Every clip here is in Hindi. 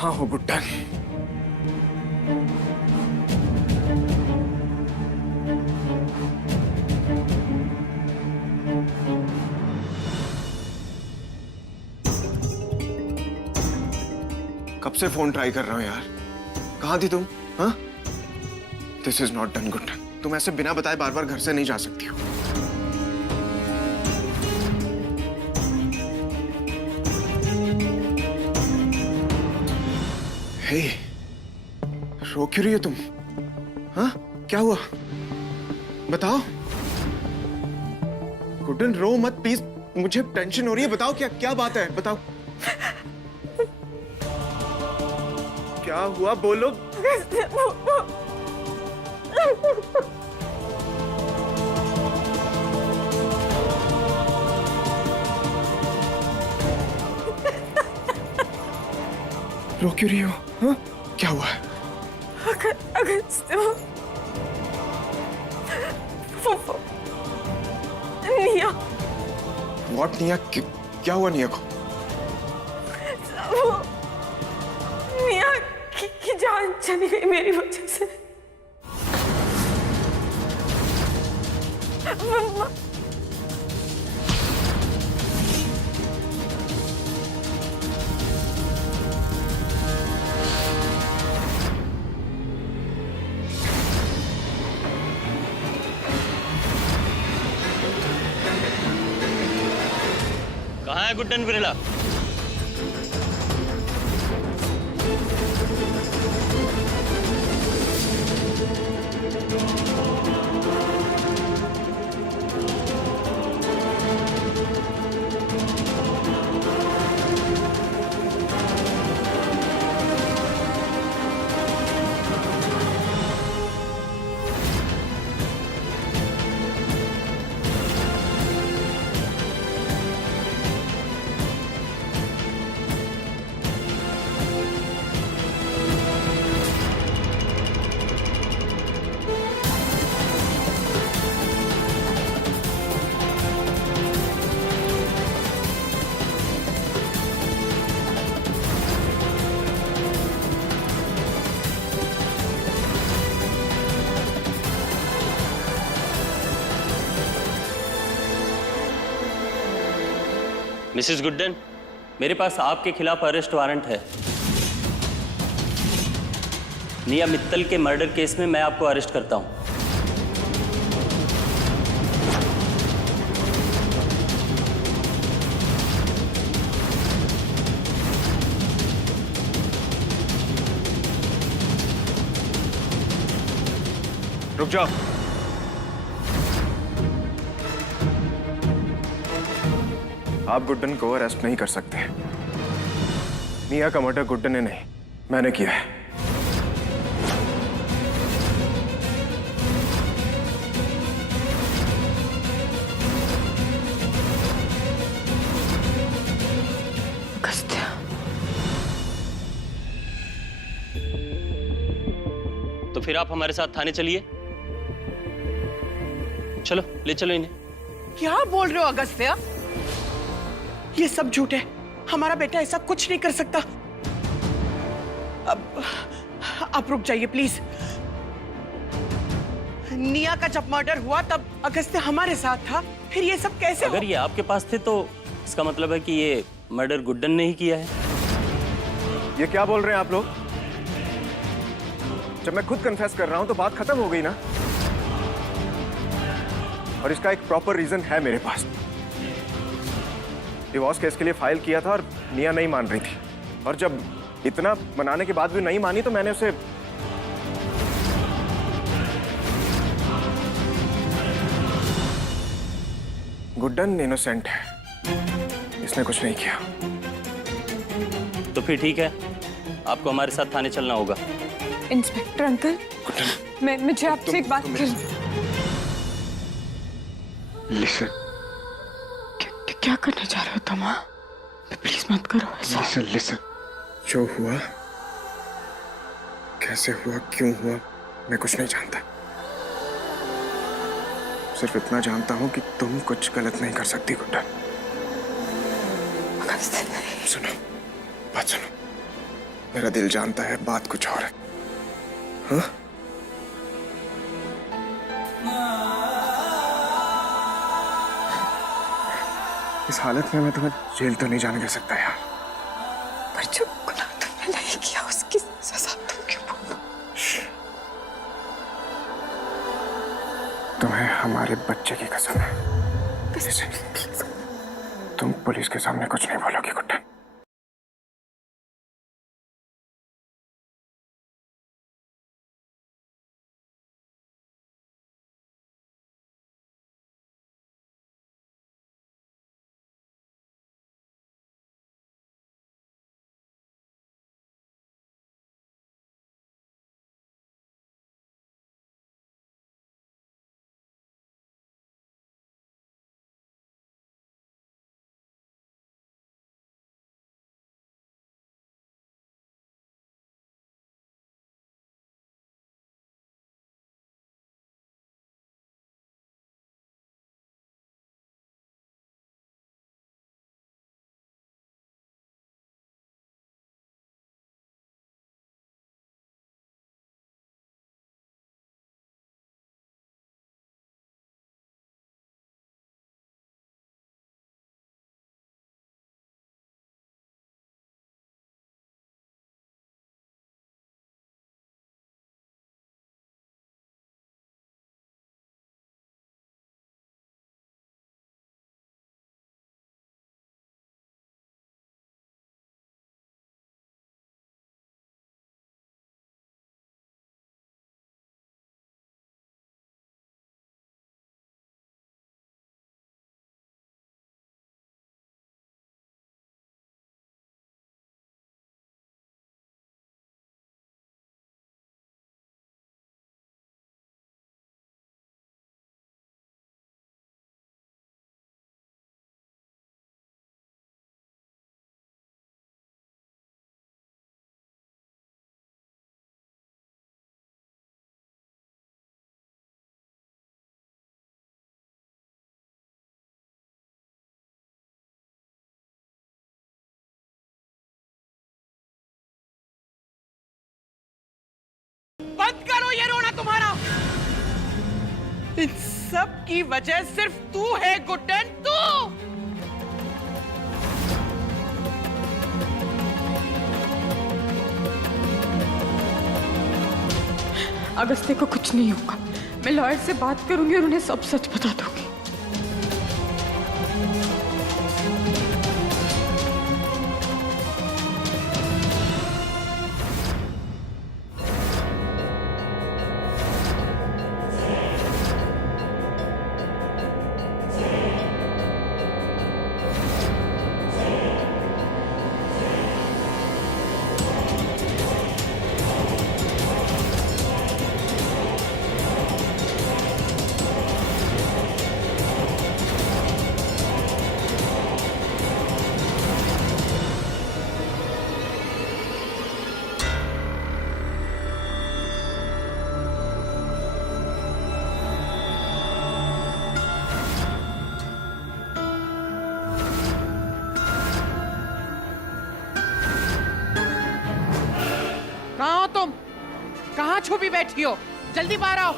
कहाँ हो गुड्डन? कब से फोन ट्राई कर रहा हूं यार, कहाँ थी तुम? हाँ, this is not done Guddan. तुम ऐसे बिना बताए बार बार घर से नहीं जा सकती हो। हे, रो क्यों रही हो तुम? हाँ, क्या हुआ बताओ। गुड्डन रो मत प्लीज, मुझे टेंशन हो रही है। बताओ क्या क्या बात है, बताओ क्या हुआ, बोलो। रो क्यों रही हो? हाँ? क्या हुआ? निया। What निया? क्या हुआ निया को? निया की जान चली गई मेरी वजह से। मम्मा। कहाँ है गुड्डन बिरला? मिसेस गुड्डन, मेरे पास आपके खिलाफ अरेस्ट वारंट है। निया मित्तल के मर्डर केस में मैं आपको अरेस्ट करता हूं। रुक जाओ। आप गुड्डन को अरेस्ट नहीं कर सकते। निया का मर्डर गुड्डन ने नहीं, मैंने किया है। अगस्त्य। तो फिर आप हमारे साथ थाने चलिए। चलो, ले चलो इन्हें। क्या बोल रहे हो अगस्त्य? ये सब झूठ है। हमारा बेटा ऐसा कुछ नहीं कर सकता। अब आप रुक जाइए प्लीज। निया का जब मर्डर हुआ तब अगस्त्य हमारे साथ था, फिर ये सब कैसे अगर ये आपके पास थे तो इसका मतलब है कि ये मर्डर गुड्डन ने ही किया है। ये क्या बोल रहे हैं आप लोग? जब मैं खुद कन्फेस कर रहा हूं तो बात खत्म हो गई ना। और इसका एक प्रॉपर रीजन है मेरे पास। डिवोर्स केस के लिए फाइल किया था और निया नहीं मान रही थी, और जब इतना मनाने के बाद भी नहीं मानी तो मैंने उसे गुड्डन इनोसेंट है, इसने कुछ नहीं किया। तो फिर ठीक है, आपको हमारे साथ थाने चलना होगा। इंस्पेक्टर अंकल, मुझे आपसे एक बात करनी। लिसन, क्या करने जा रहे हो तुम? प्लीज मत करो ऐसा। लिसन लिसन, जो हुआ, कैसे हुआ, क्यों हुआ, मैं कुछ नहीं जानता। सिर्फ इतना जानता हूं कि तुम कुछ गलत नहीं कर सकती गुड्डन। かつてない。 सुनो, बात सुनो। मेरा दिल जानता है बात कुछ और है। हाँ? इस हालत में मैं तुम्हें जेल तो नहीं जाने दे सकता यार। पर जो गुनाह तुमने नहीं किया उसकी सजा तुम क्यों? तुम्हें हमारे बच्चे की कसम है। तुम पुलिस के सामने कुछ नहीं बोलोगी गुड्डन। बंद करो ये रोना तुम्हारा। इन सब की वजह सिर्फ तू है गुड्डन, तू। अगस्त्य को कुछ नहीं होगा। मैं लॉयर से बात करूंगी और उन्हें सब सच बता दूंगी। कहाँ हो तुम? कहाँ छुपी बैठी हो? जल्दी बाहर आओ।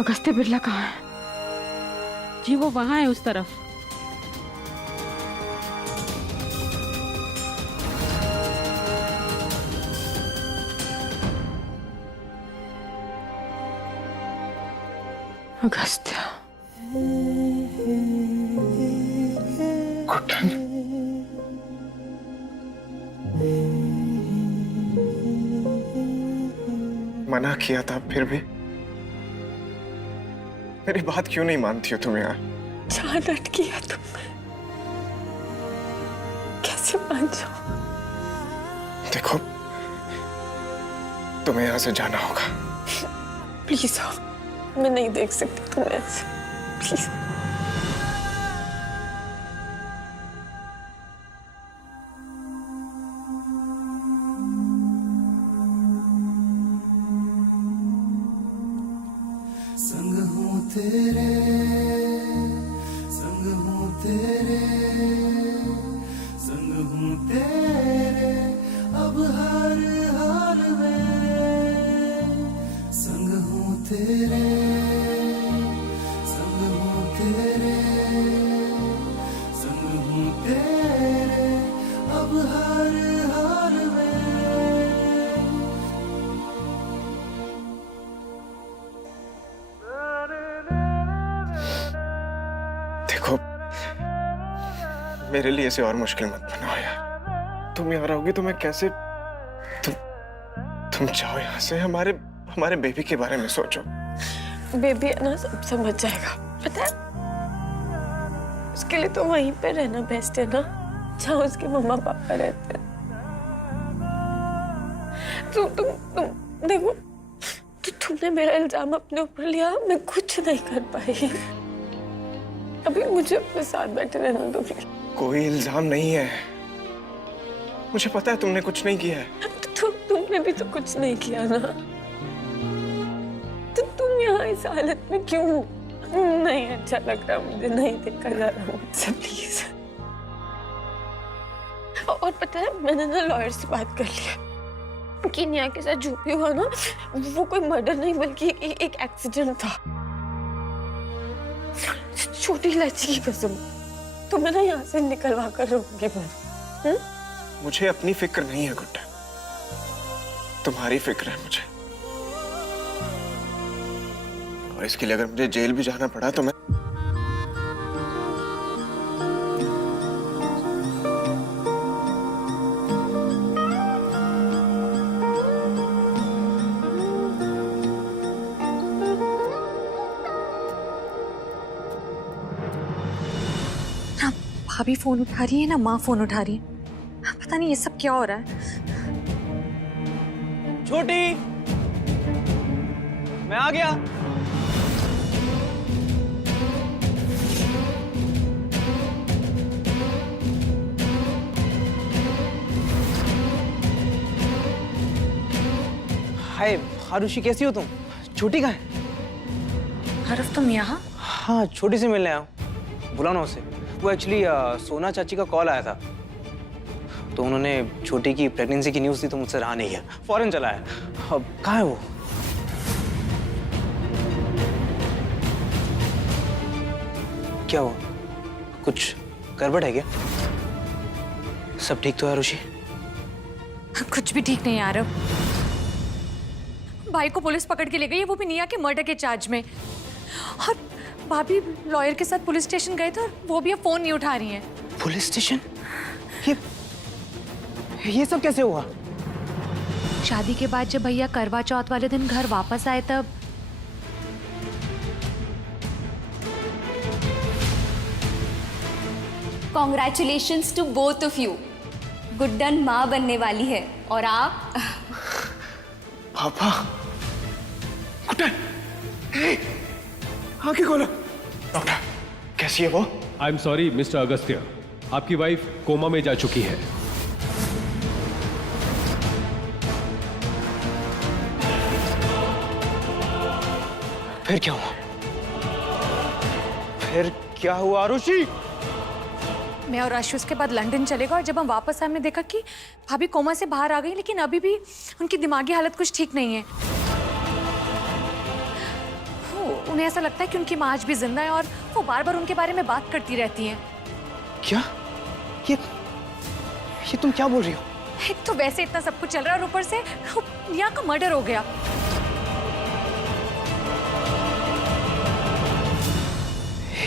अगस्त्य बिरला कहाँ है? जी वो वहां है, उस तरफ। अगस्त्य। गुड्डन, मना किया था फिर भी मेरी बात क्यों नहीं मानती हो तुम यार? जान अट किया तुमने, कैसे मान जाओ? देखो, तुम्हें यहां से जाना होगा। प्लीज आओ, मैं नहीं देख सकती तुम्हें ऐसे, प्लीज। तेरे संग हूँ तेरे अब हर हाल में। देखो, मेरे लिए इसे और मुश्किल मत बनाओ यार। तुम यहाँ रहोगी तो मैं कैसे? तुम जाओ यहाँ से। हमारे बेबी के बारे में सोचो। बेबी है ना, सब समझ जाएगा, पता है। उसके लिए तो वहीं पे रहना बेस्ट है ना, जहाँ उसके मम्मा पापा रहते हैं। तुम देखो, तुमने मेरा इल्जाम अपने ऊपर लिया, मैं कुछ नहीं कर पाई। अभी मुझे अपने साथ बैठे रहना दो प्लीज। कोई इल्जाम नहीं है, मुझे पता है तुमने कुछ नहीं किया है। तुमने भी तो कुछ नहीं किया ना, तो तुम यहाँ इस हालत में क्यों? नहीं अच्छा लग रहा मुझे, नहीं देखा जा रहा मुझसे, प्लीज। और पता है, मैंने ना लॉयर से बात कर लिया कि निया के साथ जो भी हुआ ना, वो कोई मर्डर नहीं बल्कि एक एक्सीडेंट था। छोटी लड़की की कसम, तो मैं ना यहाँ से निकलवा कर रहूंगी मैं। मुझे अपनी फिक्र नहीं है गुड्डा, तुम्हारी फिक्र है मुझे। और इसके लिए अगर मुझे जेल भी जाना पड़ा तो मैं ना भाभी फोन उठा रही है ना माँ फोन उठा रही है। पता नहीं ये सब क्या हो रहा है। छोटी, मैं आ गया। हाय आरुषि, कैसी हो तुम? छोटी कहाँ है? हरफ तुम यहाँ? हाँ, छोटी से मिलने आया हूँ। बुलाओ ना उसे। वो एक्चुअली सोना चाची का कॉल आया था, तो उन्होंने छोटी की प्रेगनेंसी की न्यूज़ दी तो मुझसे रहा नहीं गया, फौरन चला है। अब कहाँ है वो? क्या हुआ? कुछ गड़बड़ है क्या? सब ठीक तो है आरुषि? कुछ भी ठीक नहीं आ रहा। भाई को पुलिस पकड़ के ले गई है, वो भी निया के मर्डर के चार्ज में। और भाभी लॉयर के साथ पुलिस स्टेशन गए थे और वो भी अब फोन नहीं उठा रही हैं। Police station? ये सब कैसे हुआ? शादी के बाद जब भैया करवा चौथ वाले दिन घर वापस आए तब congratulations to both of you. Guddan माँ बनने वाली है और आप पापा। गुड्डन, आंखें खोलो। डॉक्टर, कैसी है वो? I am sorry mister Agastya, आपकी वाइफ कोमा में जा चुकी है। फिर क्या हुआ? फिर क्या हुआ आरुषि? मैं और आशु उसके बाद लंदन चले गए और जब हम वापस आए हमने देखा कि भाभी कोमा से बाहर आ गई, लेकिन अभी भी उनकी दिमागी हालत कुछ ठीक नहीं है। उन्हें ऐसा लगता है कि उनकी माँ आज भी जिंदा है और वो बार बार उनके बारे में बात करती रहती हैं। क्या? ये तुम क्या बोल रही हो? एक तो वैसे इतना सब कुछ चल रहा है और ऊपर से निया का मर्डर हो गया।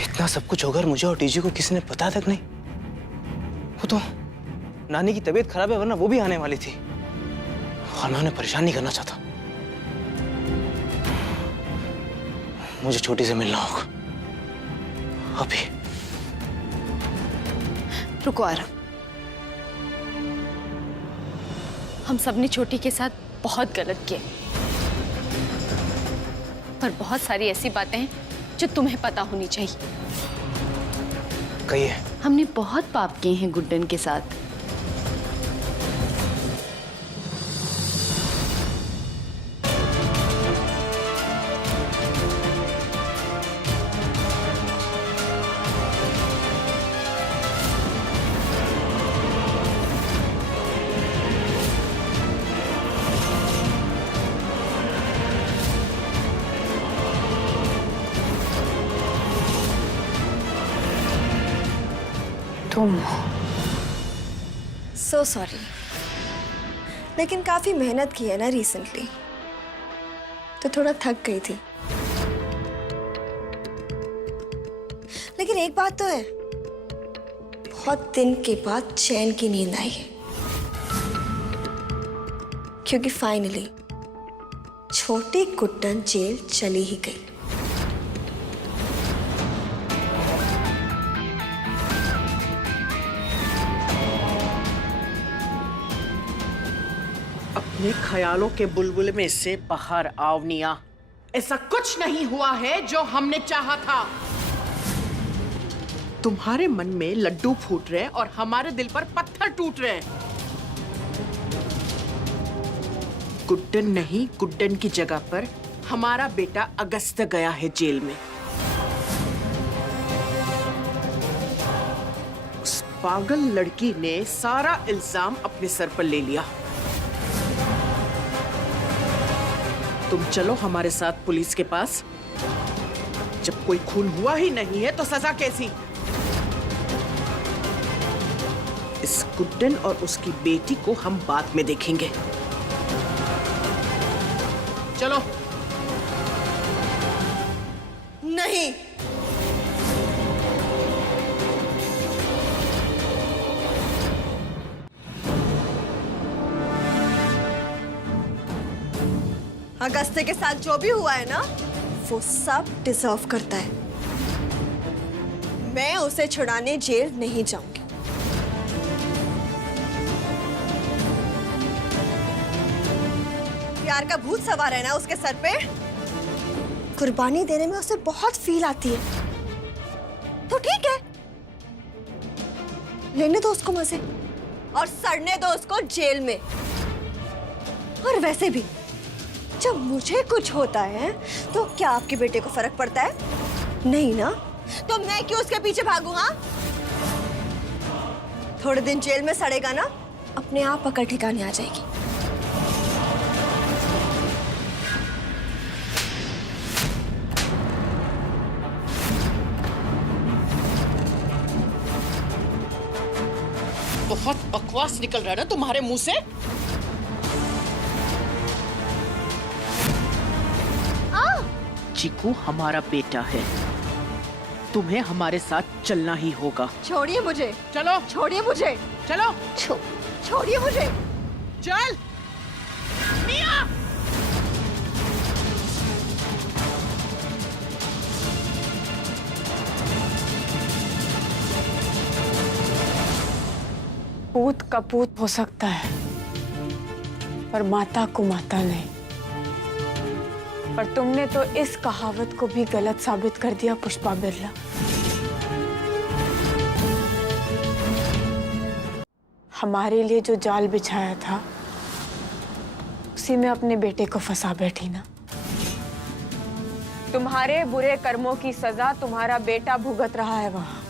इतना सब कुछ होगा और मुझे और टीजी को किसी ने पता तक नहीं। वो तो नानी की तबीयत खराब है, वरना वो भी आने वाली थी और मैं उन्हें परेशान नहीं करना चाहता। मुझे छोटी से मिलना होगा अभी। रुको आरव, हम सबने छोटी के साथ बहुत गलत किया, पर बहुत सारी ऐसी बातें हैं जो तुम्हें पता होनी चाहिए। कहिए। हमने बहुत पाप किए हैं गुड्डन के साथ। तुम। सो सॉरी, लेकिन काफी मेहनत की है ना रिसेंटली, तो थोड़ा थक गई थी। लेकिन एक बात तो है, बहुत दिन के बाद चैन की नींद आई है, क्योंकि फाइनली छोटी गुड्डन जेल चली ही गई। अपने ख्यालों के बुलबुल में से बाहर आओ निया। ऐसा कुछ नहीं हुआ है जो हमने चाहा था। तुम्हारे मन में लड्डू फूट रहे हैं और हमारे दिल पर पत्थर टूट रहे हैं। गुड्डन नहीं, गुड्डन की जगह पर हमारा बेटा अगस्त गया है जेल में। उस पागल लड़की ने सारा इल्जाम अपने सर पर ले लिया। तुम चलो हमारे साथ पुलिस के पास। जब कोई खून हुआ ही नहीं है तो सजा कैसी? इस गुड्डन और उसकी बेटी को हम बाद में देखेंगे। चलो। नहीं, अगस्त्य के साथ जो भी हुआ है ना, वो सब डिजर्व करता है। मैं उसे छुड़ाने जेल नहीं जाऊंगी। प्यार का भूत सवार है ना उसके सर पे। कुर्बानी देने में उसे बहुत फील आती है, तो ठीक है, लेने दो उसको मजे और सड़ने दो उसको जेल में। और वैसे भी जब मुझे कुछ होता है तो क्या आपके बेटे को फर्क पड़ता है? नहीं ना, तो मैं क्यों उसके पीछे भागूंगा? थोड़े दिन जेल में सड़ेगा ना, अपने आप पकड़ ठिकाने आ जाएगी। बहुत बकवास निकल रहा है ना तुम्हारे मुंह से। चीकू हमारा बेटा है, तुम्हें हमारे साथ चलना ही होगा। छोड़िए मुझे। चलो। छोड़िए मुझे। चलो। छोड़िए मुझे। चल। मिया। पूत का पूत हो सकता है, पर माता को माता नहीं। पर तुमने तो इस कहावत को भी गलत साबित कर दिया पुष्पा बिरला। हमारे लिए जो जाल बिछाया था, उसी में अपने बेटे को फंसा बैठी ना। तुम्हारे बुरे कर्मों की सजा तुम्हारा बेटा भुगत रहा है वहां।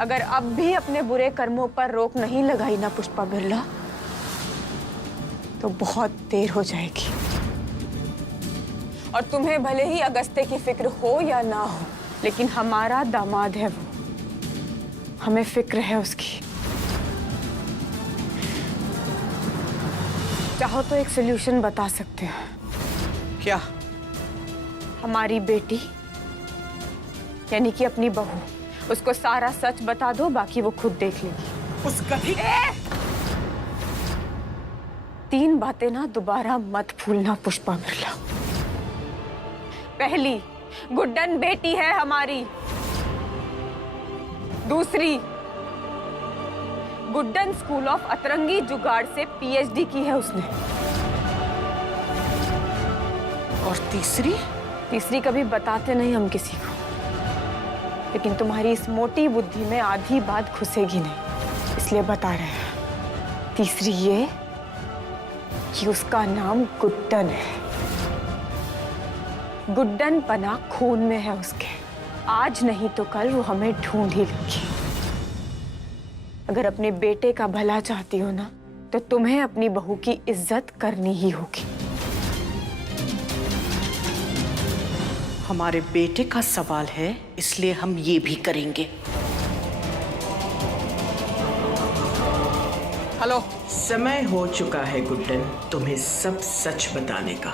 अगर अब भी अपने बुरे कर्मों पर रोक नहीं लगाई ना पुष्पा बिरला, तो बहुत देर हो जाएगी। और तुम्हें भले ही अगस्त्य की फिक्र हो या ना हो, लेकिन हमारा दामाद है वो, हमें फिक्र है उसकी। चाहो तो एक सलूशन बता सकते हैं। क्या? हमारी बेटी यानी कि अपनी बहू, उसको सारा सच बता दो, बाकी वो खुद देख लेगी। उसका भी 3 बातें ना दोबारा मत भूलना पुष्पा बिरला। पहली, गुड्डन बेटी है हमारी। दूसरी, गुड्डन स्कूल ऑफ अतरंगी जुगाड़ से PhD की है उसने। और तीसरी? तीसरी कभी बताते नहीं हम किसी को, लेकिन तुम्हारी इस मोटी बुद्धि में आधी बात घुसेगी नहीं, इसलिए बता रहे हैं। तीसरी ये कि उसका नाम गुड्डन है। गुड्डन पना खून में है उसके। आज नहीं तो कल वो हमें ढूंढ ही लेगी। अगर अपने बेटे का भला चाहती हो ना, तो तुम्हें अपनी बहू की इज्जत करनी ही होगी। हमारे बेटे का सवाल है, इसलिए हम ये भी करेंगे। हेलो। समय हो चुका है गुड्डन तुम्हें सब सच बताने का।